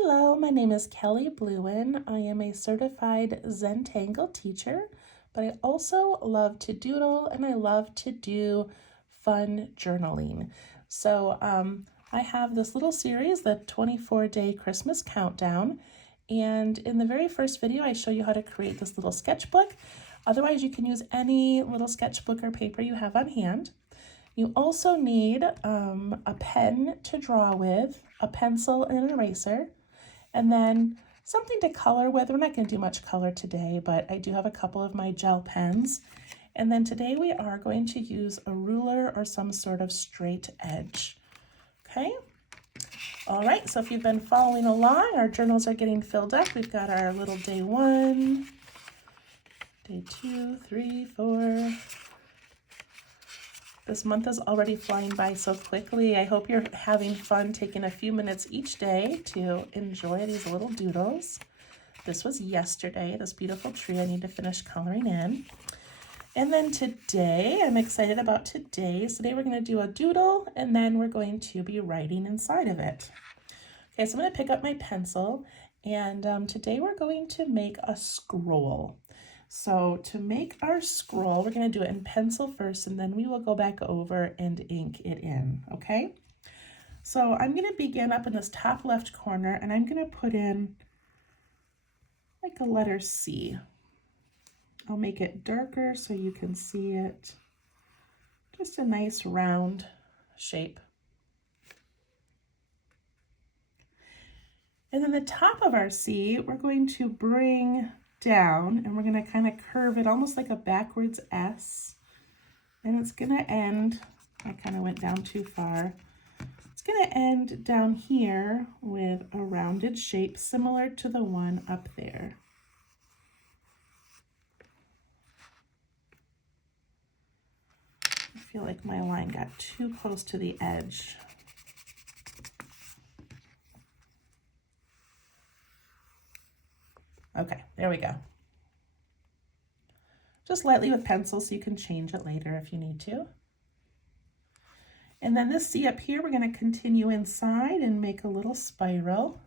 Hello, my name is Kelly Bluen. I am a certified Zentangle teacher, but I also love to doodle and I love to do fun journaling. So I have this little series, the 24-day Christmas countdown. And in the very first video, I show you how to create this little sketchbook. Otherwise, you can use any little sketchbook or paper you have on hand. You also need a pen to draw with, a pencil and an eraser, and then something to color with. We're not going to do much color today, but I do have a couple of my gel pens. And then today we are going to use a ruler or some sort of straight edge. Okay? All right, so if you've been following along, our journals are getting filled up. We've got our little day 1, day 2, 3, 4. This month is already flying by so quickly. I hope you're having fun taking a few minutes each day to enjoy these little doodles. This was yesterday, this beautiful tree I need to finish coloring in. And then today, I'm excited about today. So today we're going to do a doodle and then we're going to be writing inside of it. Okay, so I'm going to pick up my pencil and today we're going to make a scroll. So to make our scroll, we're going to do it in pencil first, and then we will go back over and ink it in, okay? So I'm going to begin up in this top left corner, and I'm going to put in like a letter C. I'll make it darker so you can see it. Just a nice round shape. And then the top of our C, we're going to bring down and we're going to kind of curve it almost like a backwards S, and it's going to end, I kind of went down too far, it's going to end down here with a rounded shape similar to the one up there. I feel like my line got too close to the edge. Okay, there we go. Just lightly with pencil so you can change it later if you need to. And then this C up here, we're going to continue inside and make a little spiral.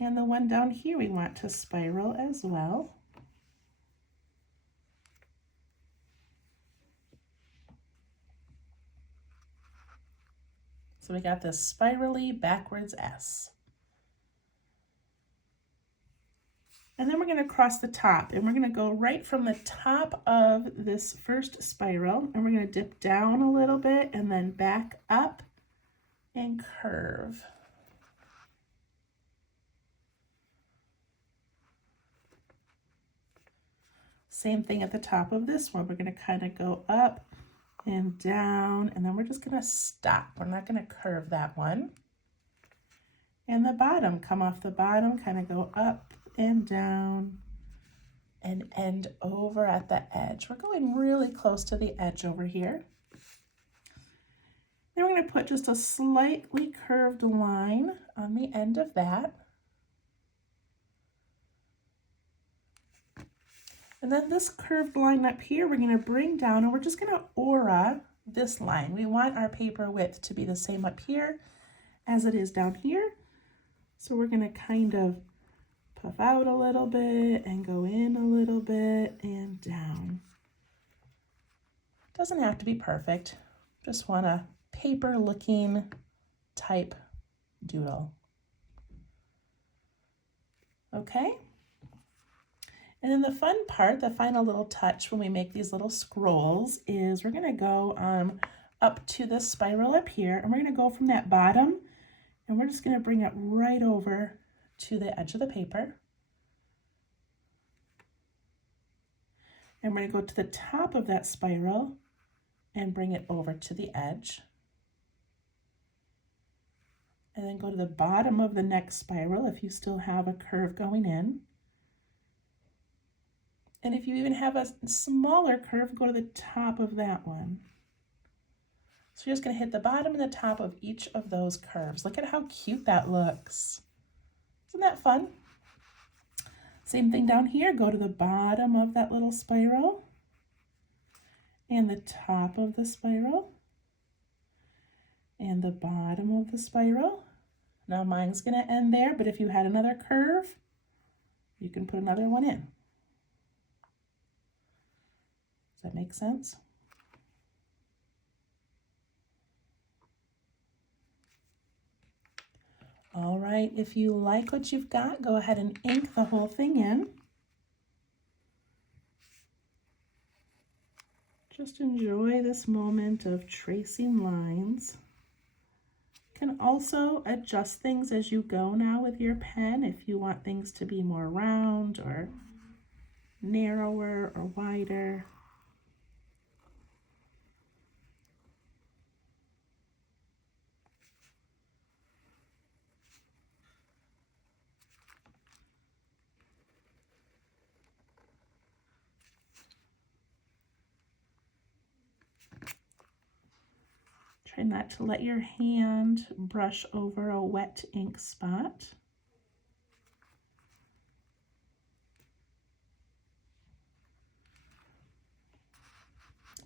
And the one down here we want to spiral as well. So we got this spirally backwards S. And then we're going to cross the top, and we're going to go right from the top of this first spiral, and we're going to dip down a little bit and then back up and curve. Same thing at the top of this one. We're going to kind of go up and down, and then we're just going to stop. We're not going to curve that one. And the bottom, come off the bottom, kind of go up and down and end over at the edge. We're going really close to the edge over here. Then we're going to put just a slightly curved line on the end of that. And then this curved line up here, we're going to bring down and we're just going to aura this line. We want our paper width to be the same up here as it is down here. So we're going to kind of puff out a little bit and go in a little bit and down. Doesn't have to be perfect. Just want a paper looking type doodle. Okay. And then the fun part, the final little touch when we make these little scrolls is we're going to go up to this spiral up here, and we're going to go from that bottom and we're just going to bring it right over to the edge of the paper. And we're going to go to the top of that spiral and bring it over to the edge. And then go to the bottom of the next spiral if you still have a curve going in. And if you even have a smaller curve, go to the top of that one. So you're just going to hit the bottom and the top of each of those curves. Look at how cute that looks. Isn't that fun? Same thing down here. Go to the bottom of that little spiral and the top of the spiral and the bottom of the spiral Now mine's going to end there, but if you had another curve, you can put another one in. Does that make sense? All right, if you like what you've got, go ahead and ink the whole thing in. Just enjoy this moment of tracing lines. You can also adjust things as you go now with your pen if you want things to be more round or narrower or wider. Try not to let your hand brush over a wet ink spot.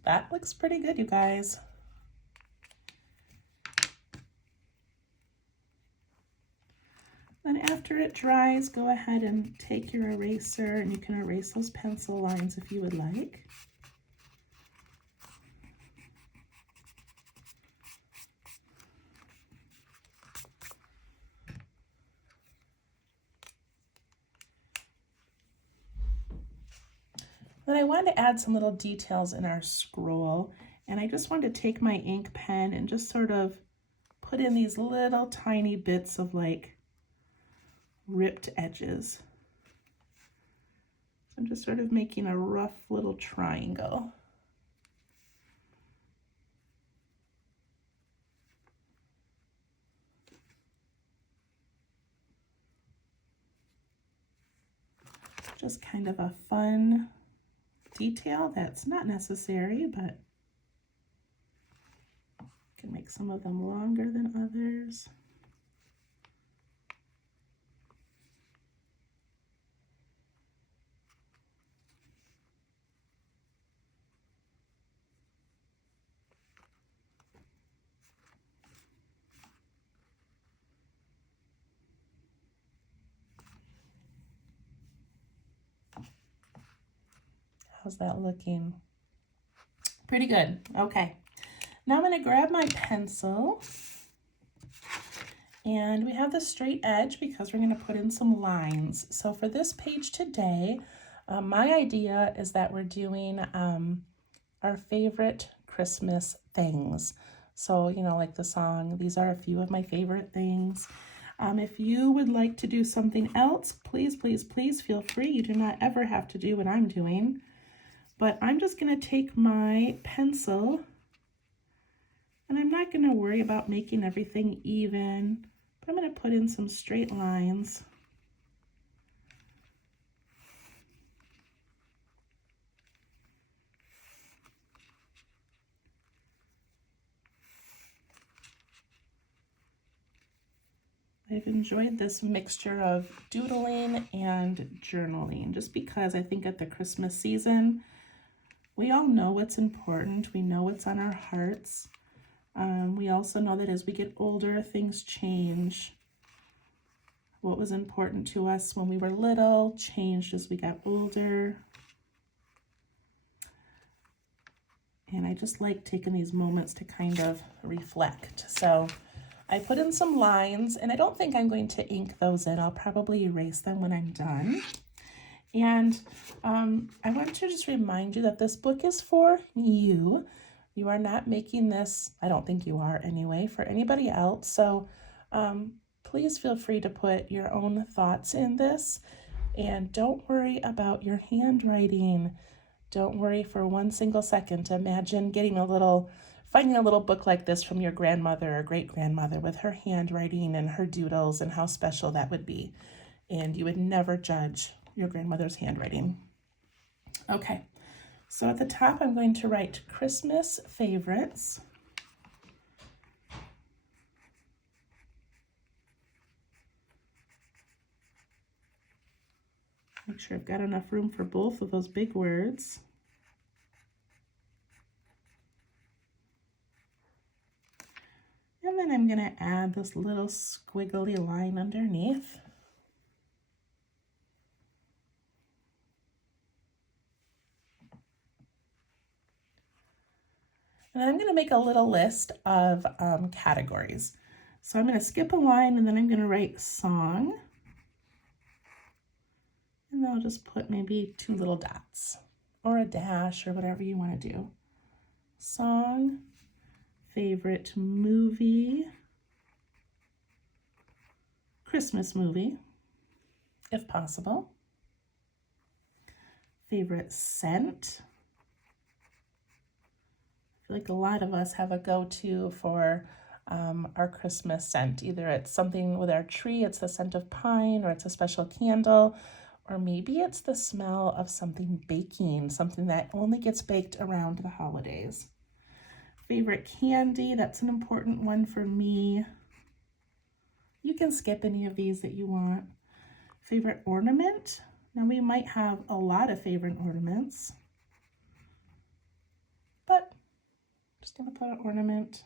That looks pretty good, you guys. Then after it dries, go ahead and take your eraser and you can erase those pencil lines if you would like. Then I wanted to add some little details in our scroll, and I just wanted to take my ink pen and just sort of put in these little tiny bits of like ripped edges. So I'm just sort of making a rough little triangle. Just kind of a fun detail that's not necessary, but can make some of them longer than others. How's that looking? Pretty good. Okay. Now I'm going to grab my pencil, and we have the straight edge because we're going to put in some lines. So for this page today, my idea is that we're doing our favorite Christmas things. So, you know, like the song, these are a few of my favorite things. If you would like to do something else, please, please, please feel free. You do not ever have to do what I'm doing. But I'm just going to take my pencil, and I'm not going to worry about making everything even, but I'm going to put in some straight lines. I've enjoyed this mixture of doodling and journaling, just because I think at the Christmas season, we all know what's important. We know what's on our hearts. We also know that as we get older, things change. What was important to us when we were little changed as we got older. And I just like taking these moments to kind of reflect. So I put in some lines, and I don't think I'm going to ink those in. I'll probably erase them when I'm done. And I want to just remind you that this book is for you. You are not making this, I don't think you are anyway, for anybody else. So please feel free to put your own thoughts in this. And don't worry about your handwriting. Don't worry for one single second. Imagine finding a little book like this from your grandmother or great-grandmother with her handwriting and her doodles, and how special that would be. And you would never judge your grandmother's handwriting. Okay, so at the top I'm going to write Christmas favorites. Make sure I've got enough room for both of those big words. And then I'm going to add this little squiggly line underneath. And then I'm going to make a little list of categories. So I'm going to skip a line and then I'm going to write song. And then I'll just put maybe 2 little dots or a dash or whatever you want to do. Song, favorite movie, Christmas movie, if possible. Favorite scent. I feel like a lot of us have a go-to for our Christmas scent. Either it's something with our tree, it's the scent of pine, or it's a special candle, or maybe it's the smell of something baking, something that only gets baked around the holidays. Favorite candy, that's an important one for me. You can skip any of these that you want. Favorite ornament, now we might have a lot of favorite ornaments, but I'm just gonna put an ornament.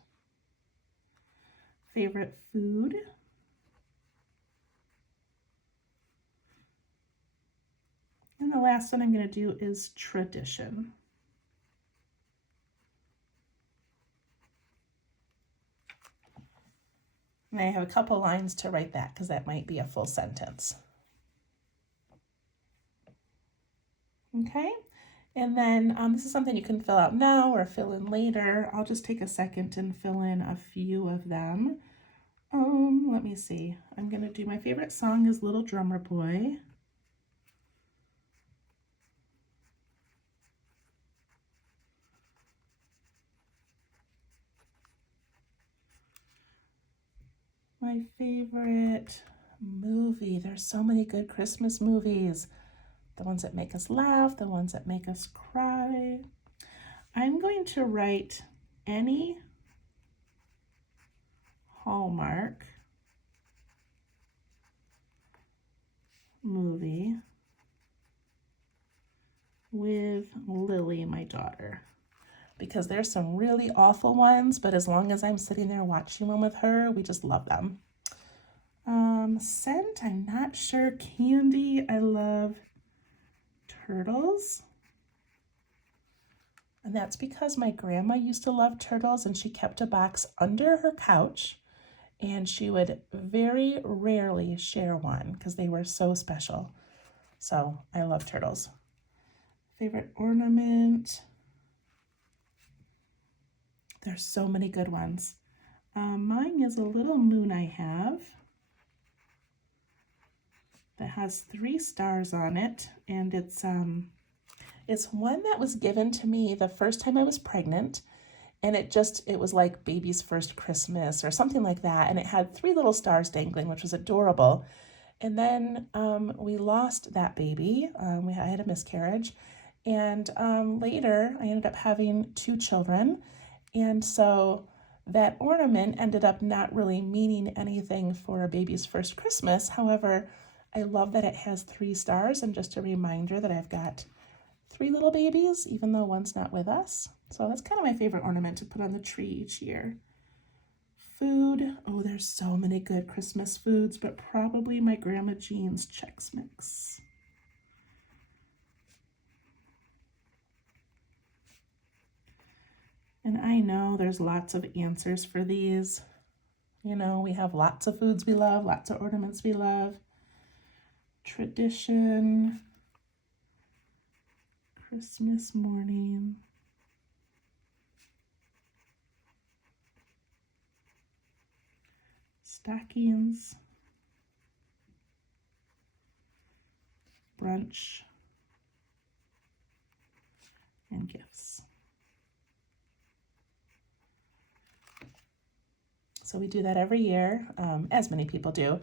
Favorite food. And the last one I'm going to do is tradition. And I have a couple lines to write that because that might be a full sentence. Okay, and then this is something you can fill out now or fill in later. I'll just take a second and fill in a few of them. Let me see. I'm going to do my favorite song is Little Drummer Boy. My favorite movie. There's so many good Christmas movies. The ones that make us laugh, the ones that make us cry. I'm going to write any Hallmark movie with Lily, my daughter, because there's some really awful ones, but as long as I'm sitting there watching them with her, we just love them. Scent, I'm not sure. Candy, I love turtles. And that's because my grandma used to love turtles and she kept a box under her couch and she would very rarely share one because they were so special. So I love turtles. Favorite ornament. There's so many good ones. Mine is a little moon I have that has 3 stars on it, and it's one that was given to me the first time I was pregnant, and it was like baby's first Christmas or something like that, and it had 3 little stars dangling, which was adorable. And then we lost that baby. I had a miscarriage, and later I ended up having 2 children, and so that ornament ended up not really meaning anything for a baby's first Christmas. However, I love that it has 3 stars and just a reminder that I've got 3 little babies, even though one's not with us. So that's kind of my favorite ornament to put on the tree each year. Food, oh, there's so many good Christmas foods, but probably my Grandma Jean's Chex Mix. And I know there's lots of answers for these. You know, we have lots of foods we love, lots of ornaments we love. Tradition, Christmas morning, stockings, brunch, and gifts. So we do that every year, as many people do,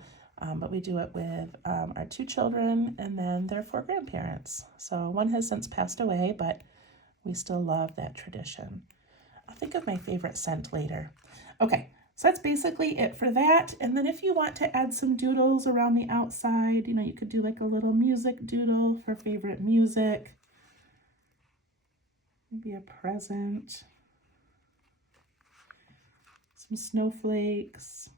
but we do it with our 2 children and then their 4 grandparents. So one has since passed away, but we still love that tradition. I'll think of my favorite scent later. Okay, so that's basically it for that. And then if you want to add some doodles around the outside, you know, you could do like a little music doodle for favorite music. Maybe a present. Some snowflakes.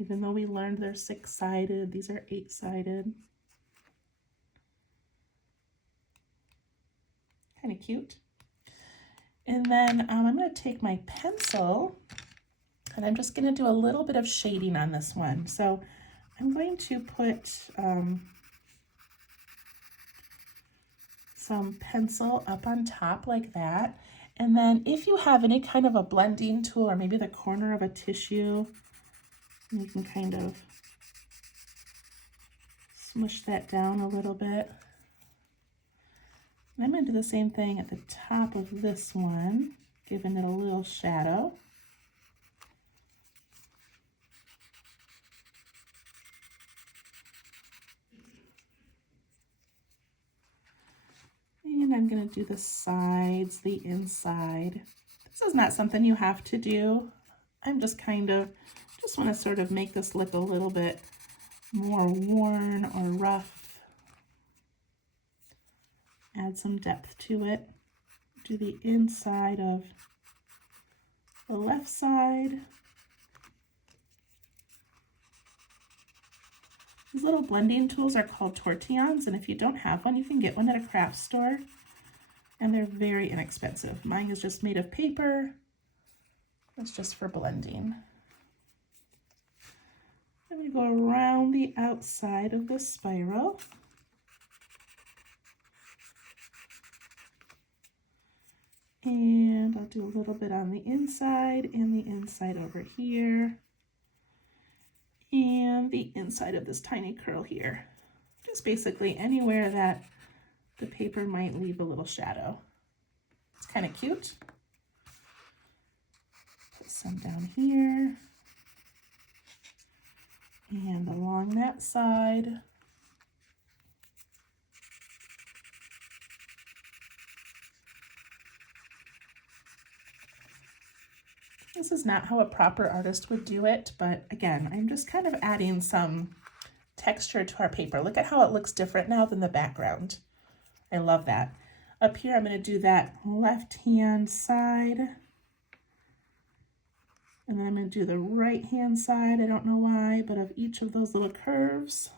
Even though we learned they're 6-sided, these are 8-sided. Kind of cute. And then I'm going to take my pencil and I'm just going to do a little bit of shading on this one. So I'm going to put some pencil up on top like that. And then if you have any kind of a blending tool or maybe the corner of a tissue, you can kind of smush that down a little bit. And I'm going to do the same thing at the top of this one, giving it a little shadow. And I'm going to do the sides, the inside. This is not something you have to do. I'm just want to sort of make this look a little bit more worn or rough. Add some depth to it. Do the inside of the left side. These little blending tools are called tortillons, and if you don't have one, you can get one at a craft store, and they're very inexpensive. Mine is just made of paper. It's just for blending. I'm going to go around the outside of this spiral. And I'll do a little bit on the inside and the inside over here. And the inside of this tiny curl here. Just basically anywhere that the paper might leave a little shadow. It's kind of cute. Put some down here. And along that side. This is not how a proper artist would do it, but again, I'm just kind of adding some texture to our paper. Look at how it looks different now than the background. I love that. Up here, I'm going to do that left-hand side. And then I'm going to do the right-hand side. I don't know why, but of each of those little curves.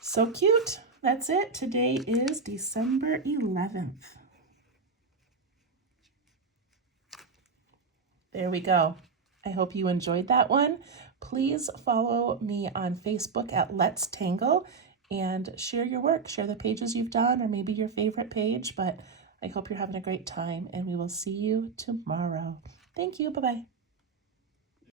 So cute. That's it. Today is December 11th. There we go. I hope you enjoyed that one. Please follow me on Facebook at Let's Tangle and share your work. Share the pages you've done or maybe your favorite page, but I hope you're having a great time and we will see you tomorrow. Thank you. Bye-bye.